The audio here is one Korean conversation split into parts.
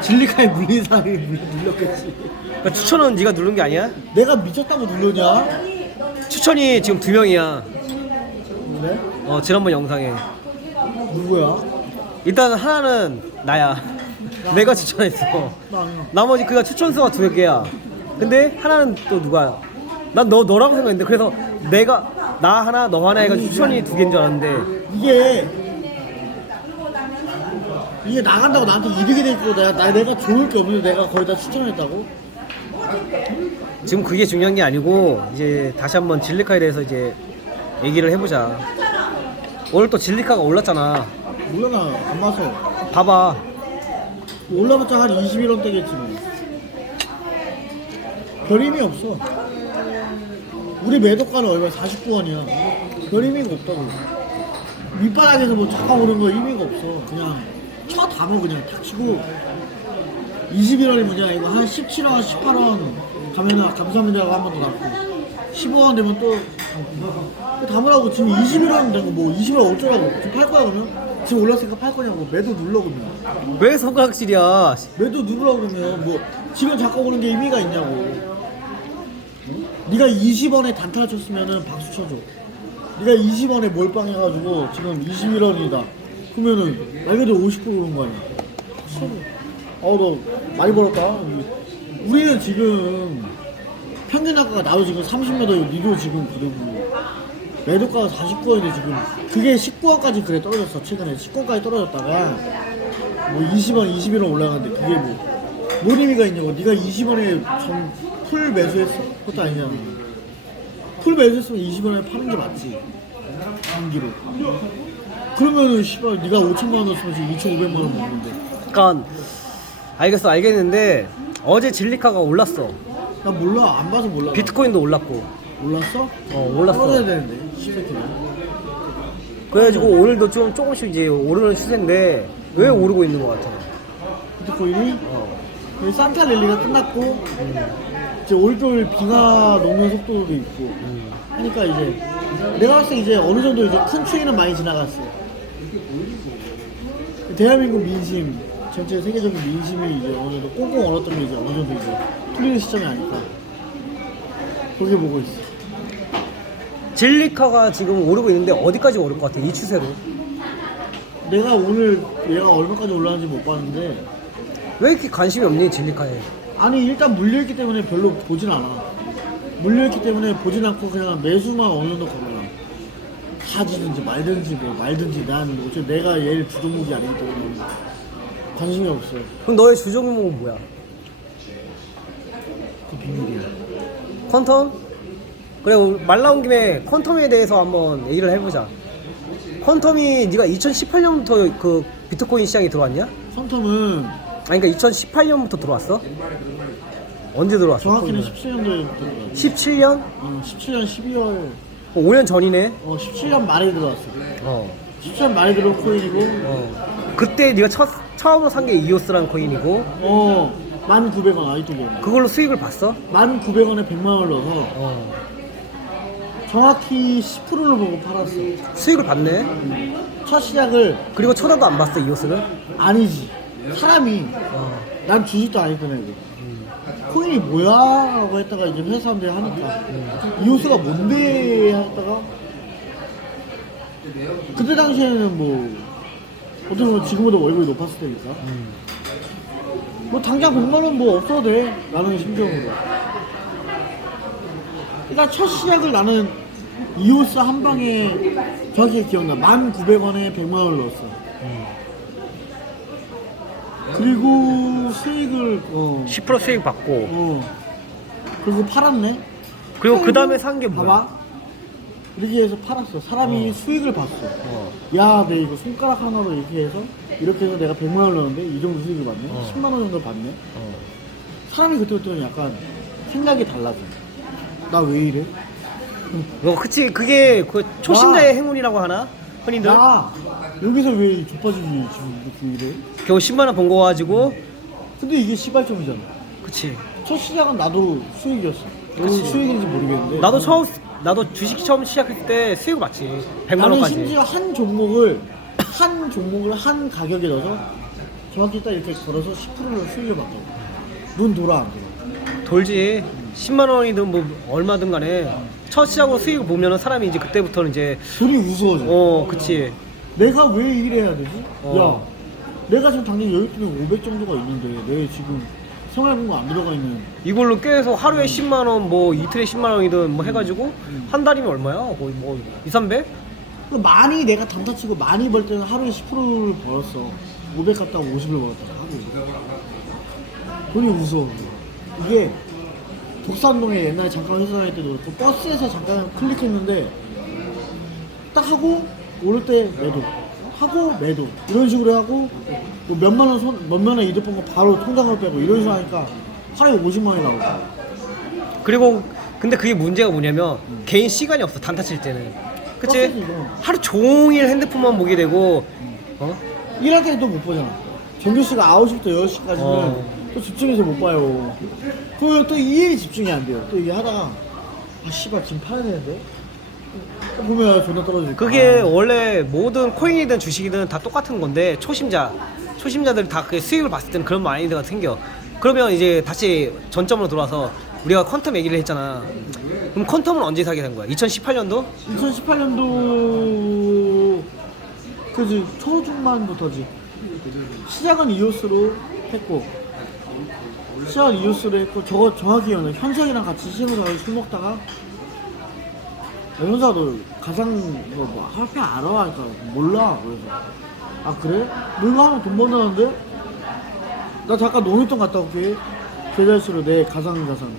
진리카에 물린 사람이 물- 눌렀겠지. 그러니까 추천은 네가 누른 게 아니야? 내가 미쳤다고 누르냐? 추천이 지금 두 명이야. 그래? 어 지난번 영상에. 누구야? 일단 하나는 나야. 내가 추천했어. 나 아니야. 나머지 그가 추천 수가 두 개야. 근데 하나는 또 누가야? 난 너 너라고 생각했는데 그래서 내가 나 하나 너 하나 해가지고 추천이 두 개인 줄 알았는데 이게 이게 나간다고 나한테 이득이 될 거고 내가 나, 내가 좋을 게 없는데 내가 거기다 추천했다고? 지금 그게 중요한 게 아니고 이제 다시 한번 진리카에 대해서 이제 얘기를 해보자. 오늘 또 진리카가 올랐잖아. 몰라 나안 봐서 봐봐. 올라봤자 한 21원 대겠지 뭐. 별 의미 없어. 우리 매도가는 얼마? 49원이야. 별 의미가 없다고. 밑바닥에서 뭐 잠깐 오른 거 의미가 없어. 그냥 쳐 담어 그냥 닥치고 21원이 뭐냐 이거 한 17원, 18원 가면은 감사합니다가 한 번 더 남고. 15원 되면 또 담으라고 지금 21원 된거 뭐 20원 어쩌라고. 지금 팔 거야 그러면? 지금 올랐으니까 팔 거냐고. 매도 눌러 그러면. 왜 손가락질이야? 매도 누르라고 그러면 뭐 지금 잠깐 오는 게 의미가 있냐고. 응? 네가 20원에 단타를 쳤으면은 박수 쳐줘. 네가 20원에 몰빵 해가지고 지금 21원이다 그러면은 말 그대로 50% 오른 거 아니야 쳐줘 어너 많이 벌었다 우리는 지금 평균 단가가 나도 지금 30몇 원이고 니도 지금 그러고 매도가가 49원인데 지금 그게 19원까지 그래 떨어졌어 최근에 19원까지 떨어졌다가 뭐 20원, 21원 올라가는데 그게 뭐, 뭔 의미가 있냐고. 네가 20원에 전 풀 매수했어? 그것도 아니잖아. 풀 매수했으면 20원에 파는 게 맞지. 단기로. 그러면은, 씨발, 네가 5천만 원 넣었으면 지금 2,500만 원 먹는데. 그러니까 알겠어 알겠는데 어제 진리카가 올랐어. 나 몰라. 안 봐서 몰라. 비트코인도 올랐고. 올랐어? 어 올랐어. 떨어져야 되는데, 시세끼리. 그래가지고 오늘도 좀 조금씩 이제 오르는 추세인데 왜 오르고 있는 것 같아? 비트코인이 어. 여기 산타 랠리가 끝났고 이제 올겨울 비가 녹는 속도도 있고 하니까 이제 내가 봤을 때 이제 어느 정도 이제 큰 추이는 많이 지나갔어. 대한민국 민심 전체 세계적인 민심이 이제 어느 정도 꽁꽁 얼었던 게 이제 어느 정도 이제 풀리는 시점이 아닐까 그렇게 보고 있어. 진리카가 지금 오르고 있는데 어디까지 오를 것 같아? 이 추세로? 내가 오늘 얘가 얼마까지 올라왔는지 못 봤는데 왜 이렇게 관심이 없니 진리카에? 아니 일단 물려있기 때문에 별로 보진 않아 물려있기 때문에 보진 않고 그냥 매수만 어느 정도 걸어 놔 사지든지 말든지 뭐 말든지 난 뭐, 어차피 내가 얘를 주종목이 아니기 때문에 관심이 없어 그럼 너의 주종목은 뭐야? 그 비밀이야 퀀텀? 그래 우리 말 나온 김에 퀀텀에 대해서 한번 얘기를 해보자. 퀀텀이 네가 2018년부터 그 비트코인 시장에 들어왔냐? 성텀은 아니 그러니까 2018년부터 들어왔어? 언제 들어왔어? 정확히는 코인이? 17년도에 들어갔어 17년? 어, 17년 12월 5년 전이네. 어 17년 말에 들어왔어 어. 17년 말에 들어온 코인이고 어. 그때 네가 첫 처음으로 산 게 이오스라는 코인이고 어 1,900원 아직도 기억나 그걸로 수익을 봤어? 1,900원에 100만 원을 넣어서 어. 정확히 10%를 보고 팔았어 수익을 봤네. 첫 시작을 그리고 쳐다도 안 봤어 이오스를? 아니지 사람이 어. 난 주식도 안 했던 애고 코인이 뭐야? 라고 했다가 이제 회사 사람들이 하니까. 이 호수가 뭔데? 하다가. 그때 당시에는 뭐 어떻게 보면 지금보다 월급이 높았을 때니까. 뭐 당장 100만 원 뭐 없어도 돼. 라는 심정으로. 일단 첫 시작을 나는 이호스 한 방에 정확히 기억나. 1,900원에 100만 원을 넣었어. 그리고 수익을 어, 10% 수익 받고 어. 그리고 팔았네. 그리고 그 다음에 산게 뭐야? 봐봐. 이렇게 해서 팔았어. 사람이 수익을 봤어. 어. 야, 내 이거 손가락 하나로 이렇게 해서 이렇게 해서 내가 100만 원 넣었는데 이 정도 수익을 받네. 어. 10만 원 정도 받네. 어. 사람이 그때부터는 약간 생각이 달라져. 나 왜 이래? 어, 그치 그게 그 초심자의 행운이라고 하나? 흔히들 나 여기서 왜 족빠지지 지금 이렇게 이래? 겨우 10만 원 번 거 가지고 근데 이게 시발점이잖아. 그치 첫 시작은 나도 수익이었어. 너는 그치. 수익인지 모르겠는데. 나도 처음 나도 주식 처음 시작했을 때 수익을 봤지 100만 나는 원까지 심지어 한 종목을 한 종목을 한 가격에 넣어서 정확히 딱 이렇게 걸어서 10%를 수익을 받고 눈 돌아 안 돌아 돌지 10만 원이든 뭐 얼마든 간에 첫 시작으로 수익을 보면은 사람이 이제 그때부터는 이제 돈이 우스워져 어 그치 내가 왜 일해야 되지? 어. 야 내가 지금 당장 여유돈이 500 정도가 있는데 내 지금 생활비가 안 들어가 있는 이걸로 계속 하루에 10만 원, 뭐 이틀에 10만 원이든 뭐 해가지고 한 달이면 얼마야? 거의 뭐 2, 300? 그 많이 내가 단타 치고 많이 벌 때는 하루에 10%를 벌었어. 500 갔다가 50을 벌었다. 하루에. 돈이 우스워. 이게 독산동에 옛날에 잠깐 회사 다닐 때도 그렇고 버스에서 잠깐 클릭했는데 딱 하고 오를 때 매도 하고 매도 이런 식으로 하고 뭐 몇만 원 손, 몇만 원 이득 본거 바로 통장으로 빼고 이런 식으로 하니까 하루에 50만 원이 나오고 그리고 근데 그게 문제가 뭐냐면 개인 시간이 없어 단타 칠 때는 그치? 이거. 하루 종일 핸드폰만 보게 되고 어? 일할 때도 못 보잖아. 정규 씨가 9시부터 6시까지는 어. 또 집중해서 못 봐요. 그러면 또이 일이 집중이 안 돼요. 또 이게 하다가 아 씨발 지금 팔아야 되는데 또 보면 존나 떨어지고 그게 아, 원래 모든 코인이든 주식이든 다 똑같은 건데 초심자 초심자들이 다 그 수익을 봤을 때는 그런 마인드가 생겨 그러면 이제 다시 전점으로 돌아서 우리가 퀀텀 얘기를 했잖아 그럼 퀀텀은 언제 사게 된 거야? 2018년도? 2018년도 그지 초중반부터지 시작은 이오스로 했고 시작은 이오스로 했고 저거 정확히 기억나 현석이랑 같이 시험을 가서 술 먹다가 현석아 너 가상 뭐 할줄 알아? 하니까 몰라. 그래서. 아 그래? 너가 하면 돈 번다는데? 나 잠깐 농협동 갔다 올게 계좌수로 내 가상 자산.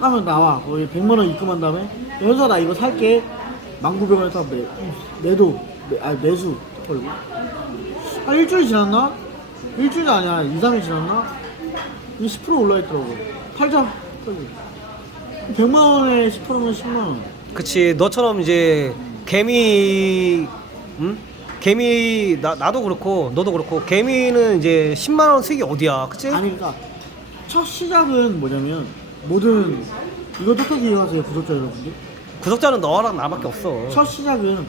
하면 나와. 거기 100만 원 입금한 다음에 현석아 나 이거 살게. 1900원에 다 매, 매도 매, 아니 매수. 걸고 한 일주일 지났나? 일주일이 아니야. 2, 3일 지났나? 이게 10% 올라있더라고. 팔자. 빨리 100만 원에 10%면 10만 원 그치 너처럼 이제 개미 음? 개미 나, 나도 그렇고 너도 그렇고 개미는 이제 10만 원 수익이 어디야 그치? 아니 그러니까 첫 시작은 뭐냐면 모든 이거 똑똑히 이해하세요 구독자 여러분들 구독자는 너랑 나밖에 없어 첫 시작은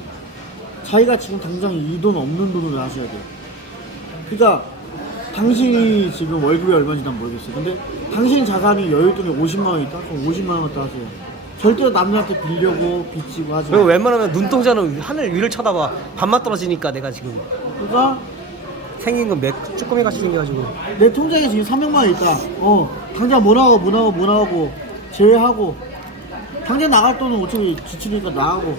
자기가 지금 당장 이 돈 없는 돈으로 하셔야 돼요. 그러니까 당신이 지금 월급이 얼마인지 난 모르겠어요. 근데 당신 자산이 여윳돈이 50만 원 있다? 그럼 50만 원 갖다 하세요. 절대로 남들한테 빌려고 빚지고 하지 그리고 마. 웬만하면 눈동자는 하늘 위를 쳐다봐 밤만 떨어지니까 내가 지금 그러니까 생긴 건 맥, 쭈꾸미 같이 생겨가지고 내 통장에 지금 300만 원 있다. 어, 당장 뭐 나가고 뭐 나가고 뭐 나가고 제외하고 당장 나갈 돈은 어차피 지출이니까 나가고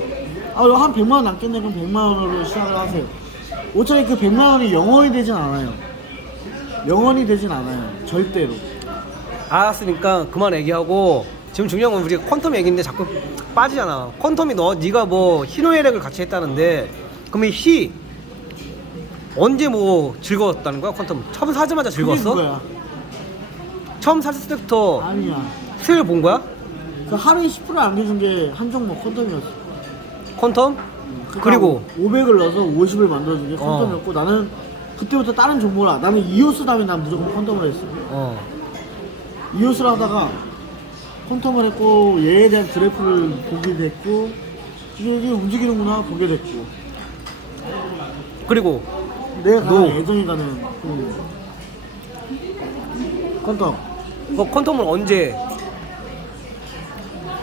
아, 이거 한 100만 원 남겠네 그럼 100만 원으로 시작을 하세요. 어차피 그 100만 원이 영원히 되진 않아요. 영원히 되진 않아요. 절대로. 알았으니까 그만 얘기하고 지금 중요한 건 우리가 퀀텀 얘기인데 자꾸 빠지잖아 퀀텀이 너 네가 뭐 희노애락을 같이 했다는데 그럼 이희 언제 뭐 즐거웠다는 거야 퀀텀 처음 사자마자 즐거웠어? 그거야. 처음 샀을 때부터 아니야. 수익을 본 거야? 그 하루에 10% 안겨준 게 한 종목 컨텀이었어. 퀀텀? 그리고 500을 넣어서 50을 만들어준 게 어. 컨텀이었고 나는 그때부터 다른 종목을 안- 나는 이오스 다음에 난 무조건 컨텀을 했어. 어 이웃을 하다가 컨텀을 했고 얘에 대한 그래프를 보게 됐고 이게, 움직이는구나 보게 됐고. 그리고 내가 가장 너. 애정이 가는 그 컨텀 그 퀀텀을 언제?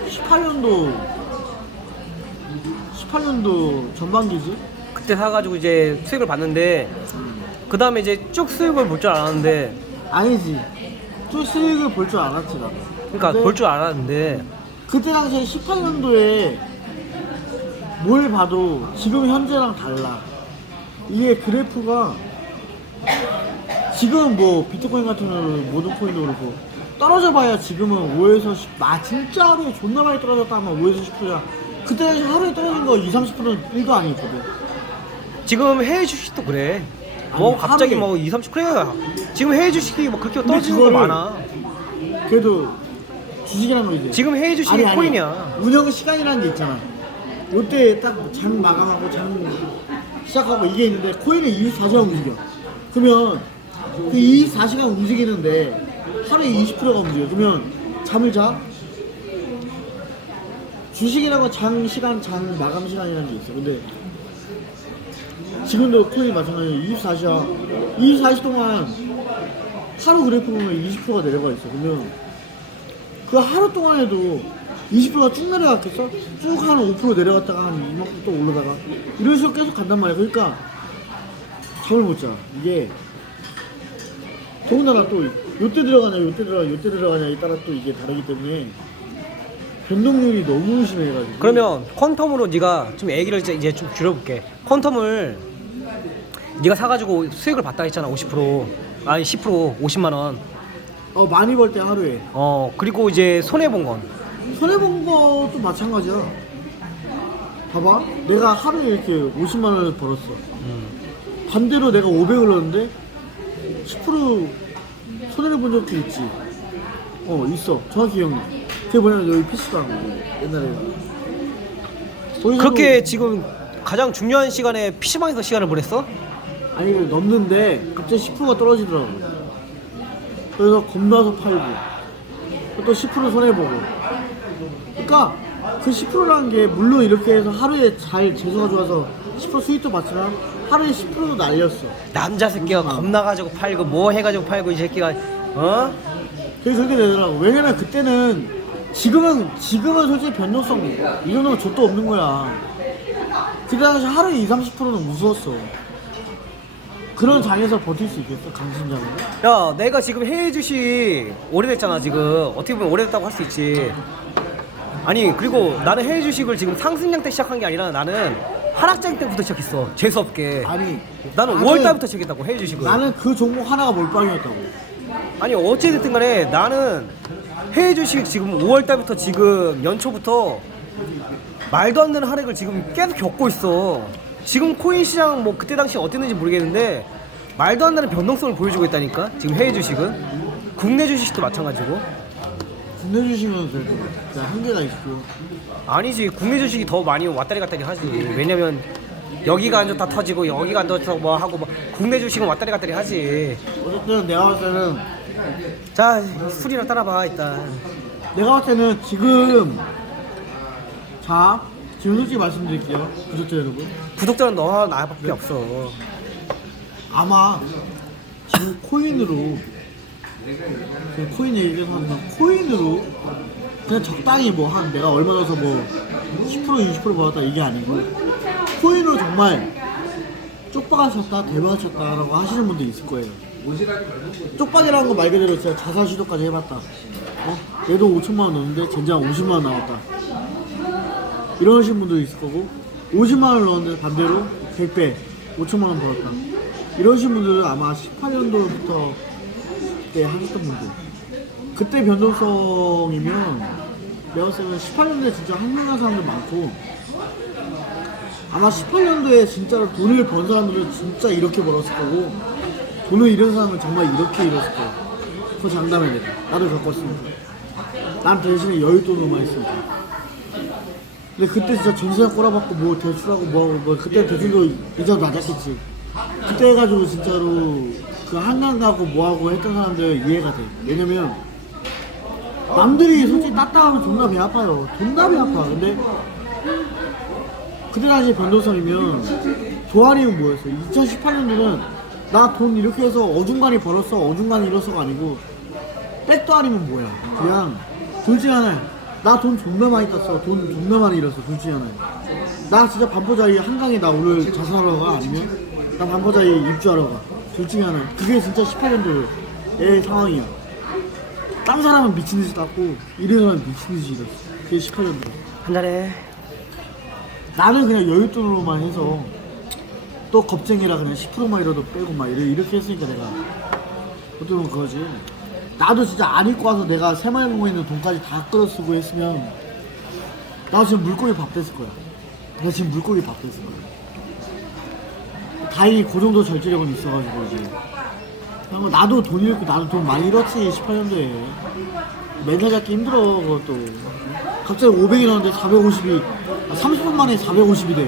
18년도 18년도 전반기지? 그때 사가지고 이제 수익을 봤는데 그 다음에 이제 쭉 수익을 볼 줄 알았는데. 아니지. 또 수익을 볼 줄 알았지 나 그러니까 볼 줄 알았는데 그때 당시에 18년도에 뭘 봐도 지금 현재랑 달라. 이게 그래프가 지금 뭐 비트코인 같은 경우는 모든 코인도 그렇고 떨어져 봐야 지금은 5에서 10, 아 진짜 하루에 존나 많이 떨어졌다 하면 5에서 10%야. 그때 당시 하루에 떨어진 거 2, 30%는 1도 아니었거든. 지금 해외 주식도 그래. 뭐 아니, 갑자기 하루에. 뭐 2, 30 그래. 지금 해외 주식이 뭐 그렇게 떨어지는 거 그거를 많아. 그래도 주식이라는 거 이제 지금 해외 주식이 아니, 아니, 코인이야. 운영 시간이라는 게 있잖아. 요때 딱 장 마감하고 장 시작하고 이게 있는데 코인은 24시간 움직여. 그러면 그 24시간 움직이는데 하루에 20%가 움직여. 그러면 잠을 자? 주식이라는 건장 시간, 장 마감 시간이라는 게 있어. 근데 지금도 코인이 마찬가지예요 24시간 24시 동안 하루 그래프 보면 20%가 내려가 있어 그러면 그 하루 동안에도 20%가 쭉 내려갔겠어? 쭉 한 5% 내려갔다가 한 이만큼 또 올라다가 이런 식으로 계속 간단 말이야 그러니까 잠을 못 자. 이게 더군다나 또 요때 들어가냐 요때 들어가냐 요때 들어가냐에 따라 또 이게 다르기 때문에 변동률이 너무 심해가지고 그러면 퀀텀으로 네가 좀 얘기를 이제- 좀 줄여볼게. 퀀텀을 네가 사가지고 수익을 봤다 했잖아 50% 아니 10% 50만 원. 어 많이 벌 때 하루에. 어 그리고 이제 손해 본 건. 손해 본 것도 마찬가지야. 봐봐. 내가 하루에 이렇게 50만 원을 벌었어. 음. 반대로 내가 500을 넣었는데 10% 손해를 본 적도 있지. 어 있어. 정확히 기억나. 그게 뭐냐면 여기 PC방 옛날에. 거기서도 그렇게 지금 가장 중요한 시간에 PC방에서 시간을 보냈어? 아니 그 넘는데 갑자기 10%가 떨어지더라고 그래서 겁나서 팔고 또 10% 손해보고. 그러니까 그 10%라는 게 물론 이렇게 해서 하루에 잘 재수가 좋아서 10% 수익도 받지만 하루에 10%도 날렸어. 남자 새끼가 겁나 가지고 팔고 뭐 해가지고 팔고 이 새끼가 어? 그래서 그렇게 되더라고. 왜냐면 그때는 지금은 지금은 솔직히 변동성 이 정도면 족도 없는 거야. 그때 당시 하루에 20, 30%는 무서웠어 그런 장에서 버틸 수 있겠어 강신장으로? 야 내가 지금 해외 주식 오래됐잖아 지금. 어떻게 보면 오래됐다고 할 수 있지. 아니 그리고 나는 해외 주식을 지금 상승장 때 시작한 게 아니라 나는 하락장 때부터 시작했어 재수없게. 아니 나는 5월달부터 시작했다고 해외 주식을. 나는 그 종목 하나가 몰빵이었다고. 아니 어찌됐든 간에 나는 해외 주식 지금 5월달부터 지금 연초부터 말도 안 되는 하락을 지금 계속 겪고 있어 지금 코인 시장 뭐 그때 당시 어땠는지 모르겠는데 말도 안 되는 변동성을 보여주고 있다니까? 지금 해외 주식은? 국내 주식도 마찬가지고. 국내 주식은 그래도 그냥 한계가 있고. 아니지. 국내 주식이 더 많이 왔다리 갔다리 하지. 왜냐면 여기가 안 좋다 터지고 여기가 안 좋다 뭐 하고 뭐 국내 주식은 왔다리 갔다리 하지. 어쨌든 내가 봤을 때는 자 술이나 따라봐 일단. 내가 봤을 때는 지금 자 지금 솔직히 말씀드릴게요. 구독자 여러분. 구독자는 너와 나밖에 없어. 아마 지금 코인으로 지금 코인 얘기해서 하면 코인으로 그냥 적당히 뭐 한 내가 얼마 넣어서 뭐 10% 20% 받았다 이게 아니고 코인으로 정말 쪽박을 쳤다 대박을 쳤다라고 하시는 분도 있을 거예요. 쪽박이라는 거 말 그대로 진짜 자살 시도까지 해봤다. 어? 얘도 5천만 원 넣었는데 젠장 50만 원 나왔다 이러신 분도 있을 거고 50만 원을 넣었는데 반대로 100배 5천만 원 벌었다. 이러신 분들은 아마 18년도부터 그때 하셨던 분들. 그때 변동성이면 내가 봤을 때는 18년도에 진짜 한명한 사람들 많고 아마 18년도에 진짜로 돈을 번 사람들은 진짜 이렇게 벌었을 거고 돈을 잃은 사람은 정말 이렇게 잃었을 거야. 그거 장담해 내가 나도 겪었으니까 난 대신에 여윳돈으로만 했으니까 근데 그때 진짜 전세장 꼬라박고 뭐 대출하고 뭐하고 뭐 그때 대출도 이자 낮았겠지. 그때 해가지고 진짜로 그 한강 가고 뭐하고 했던 사람들 이해가 돼. 왜냐면 남들이 솔직히 따따하면 존나 배 아파요. 존나 배 아파. 근데 그때 당시 변동성이면 도안이면 뭐였어 2018년도는 나 돈 이렇게 해서 어중간히 벌었어. 어중간히 잃었어가 아니고 백도 아니면 뭐야? 그냥 둘 중에 하나야 나 돈 존나 많이 땄어. 돈 존나 많이 잃었어 둘 중에 하나야 나 진짜 반포자이 한강에 나 오늘 자살하러 가? 아니면 나 반포자이 입주하러 가 둘 중에 하나야 그게 진짜 18년도의 상황이야. 딴 사람은 미친 듯이 땄고 이런 사람은 미친 듯이 잃었어. 그게 18년도 한 잔해 나는 그냥 여윳돈으로만 해서 또 겁쟁이라 그냥 10%만 이라도 빼고 막 이래- 이렇게 했으니까 내가. 어떻게 보면 그거지 나도 진짜 안 입고 와서 내가 새마을 공에 있는 돈까지 다 끌어쓰고 했으면 나 지금 물고기 밥 됐을 거야. 내가 지금 물고기 밥 됐을 거야. 다행히 그 정도 절제력은 있어가지고 이제. 나도 돈 잃고 나도 돈 많이 잃었지 18년도에. 맨날 잡기 힘들어 그것도. 갑자기 500이 나왔는데 450이. 30분 만에 450이 돼